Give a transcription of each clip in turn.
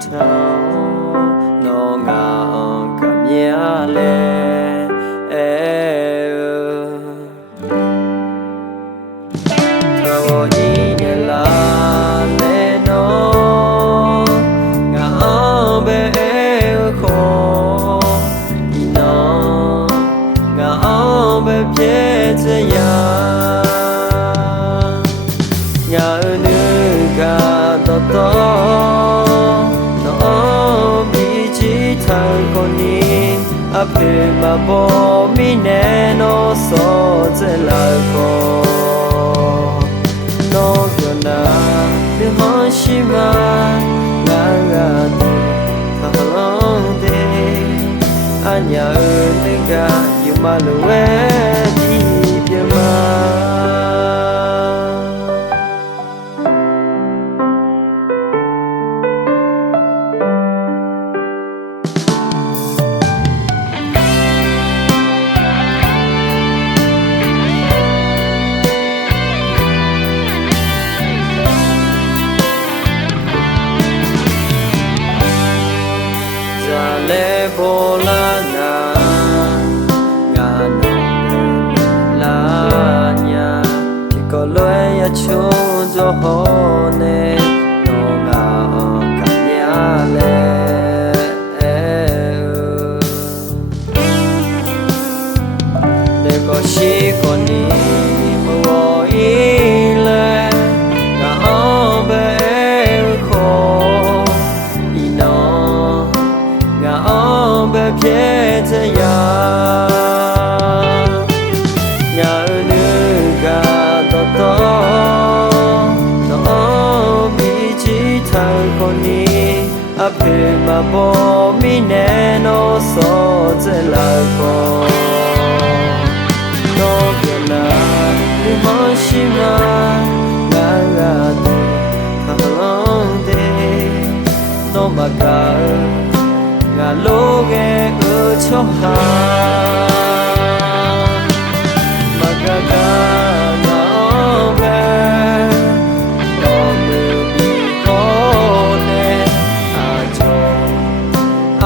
town no nga kamyale tawo ine la le no nga be kho ino nga be pye ya nya nu ga to Ape ma bo mi ne no so ze la ko no yo na de ho shi ma na ga de ka long de anya ne ga yu ma lo we di pye ma le bola na nga no la nya ti ko lwe ya chon jo ho ne no nga ka nya le de ko shi ko ni mo i le nga ho be ko i no nga be pye ya nya nu ga to no bi chi thai ko ni ape ma bo mi ne no so ze la ko no bya na ni ho shi ma ga ga de ha long de no ma ga nga lo ge go cho ha ma ga ga na be lo me bi ko ne a cho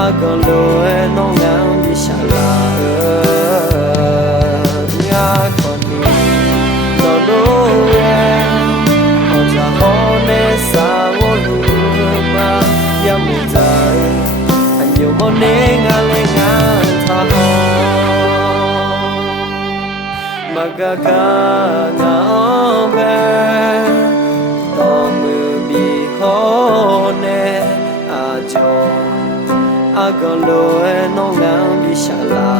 a go lo e no nga bi sha la nga ko ni lo lo e o ja ho ne sa wo lu ma ya mu ta nhiều món nê nga lê nga tha ho mà ga ga nga be to mư bi ho ne a cho a go lo e no nga bi sha la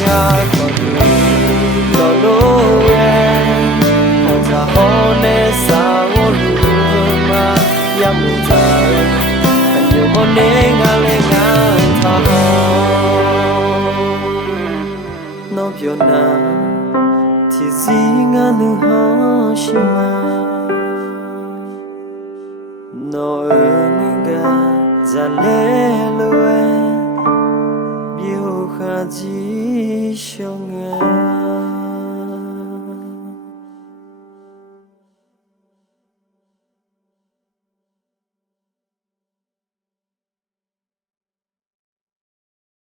nga ko ni lo lo e o ta ho ne sa wo lu ma ya mu ta nhiều món nê nga lê nga tha ho no pyo na ti zi nga nu ho shi ma no e ni ga za le lo e bi ho kha ji shong